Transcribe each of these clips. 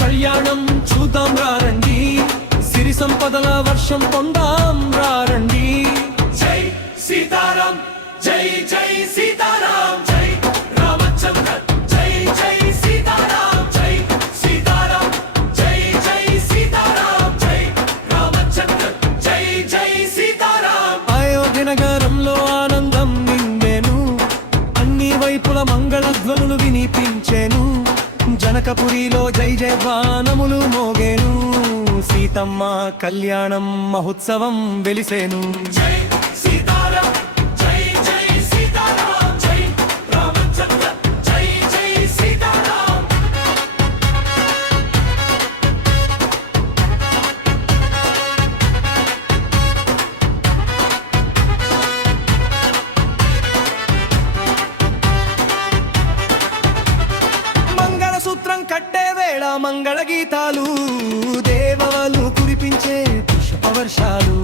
కళ్యాణం చూద్దాం రండి, సిరి సంపదల వర్షం పొందాం రండి. జై సీతారాం, జై జై సీతారాం, జై రామచంద్ర, జై జై సీతారాం, జై సీతారాం, జై జై సీతారాం, జై రామచంద్ర, జై జై సీతారాం. అయోధ్య నగరంలో ఆనందం నిండెను, అన్ని వైపుల మంగళధ్వనులు వినిపించెను. జనకపురిలో జై జయ గానములు మోగేను, సీతమ్మ కళ్యాణం మహోత్సవం వెలిసేను. జై సీతారాం, జై జై సీతారాం, జై రామచంద్ర, జై జై సీతారాం. మంగళసూత్రం కట్టే వేళ మంగళ గీతాలు, దేవలు కురిపించే పుష్పవర్షాలు,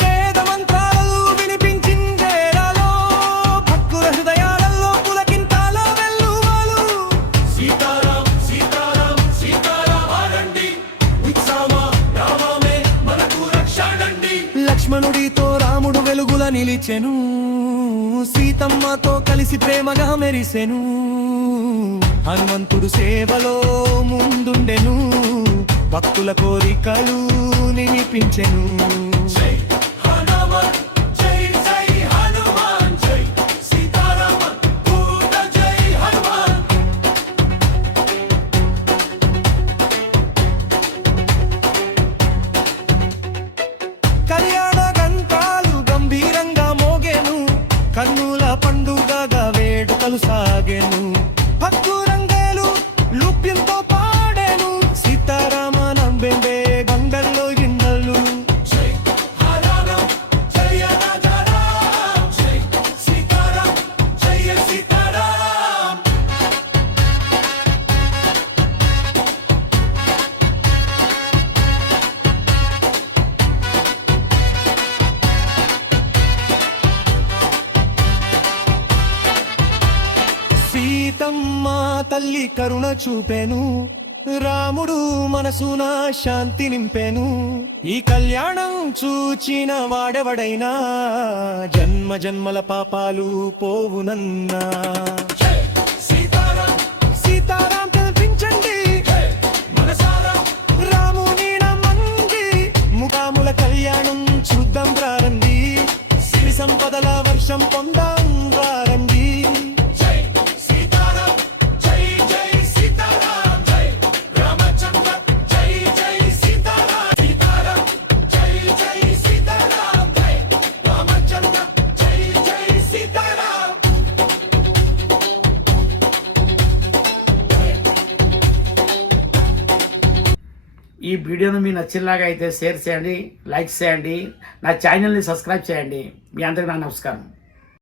వేద మంత్రాలు వినిపించిందేరాలో, భక్తుల హృదయాలలో పులకింతాల వెల్లువలు. సీతారాం సీతారాం సీతారాం ఆడండి, ఉత్సామ రామమే మనకు రక్షాడండి. లక్ష్మణుడితో రాముడు వెలుగుల నిలిచెను, సీతమ్మతో కలిసి ప్రేమగా మెరిసెను. హనుమంతుడు సేవలో ముందుండెను, భక్తుల కోరికలు నిలిపించెను. జై హనుమాన్, జై జై హనుమాన్, జై సీతారామ దూత, జై హనుమాన్. కళ్యాణ గంటాలు గంభీరంగా మోగేను, కన్నుల పండుగగా వేడుకలు సాగెను. భక్తురంగేలు లూప్యంతో పాడేను, సీతారామ నంబెంబే గంగల్లో గిండలు. జై హరారాం, జయ రాజారాం, జై సీతారాం, జయ సీతారాం. సీతమ్మ తల్లి కరుణ చూపెను, రాముడు మనసున శాంతి నింపెను. ఈ కళ్యాణం చూచిన వాడెవడైనా జన్మ జన్మల పాపాలు పోవునన్నా. సీతారాం సీతారాం కల్పించండి మనసారా, రాముని నమ్మండి, ముఖాముల కళ్యాణం చూద్దాం రండి, సిరి సంపదల వర్షం పొందాం రండి. ఈ వీడియోను మీకు నచ్చేలాగా అయితే షేర్ చేయండి, లైక్ చేయండి, నా ఛానల్ని సబ్స్క్రైబ్ చేయండి. మీ అందరికీ నా నమస్కారం.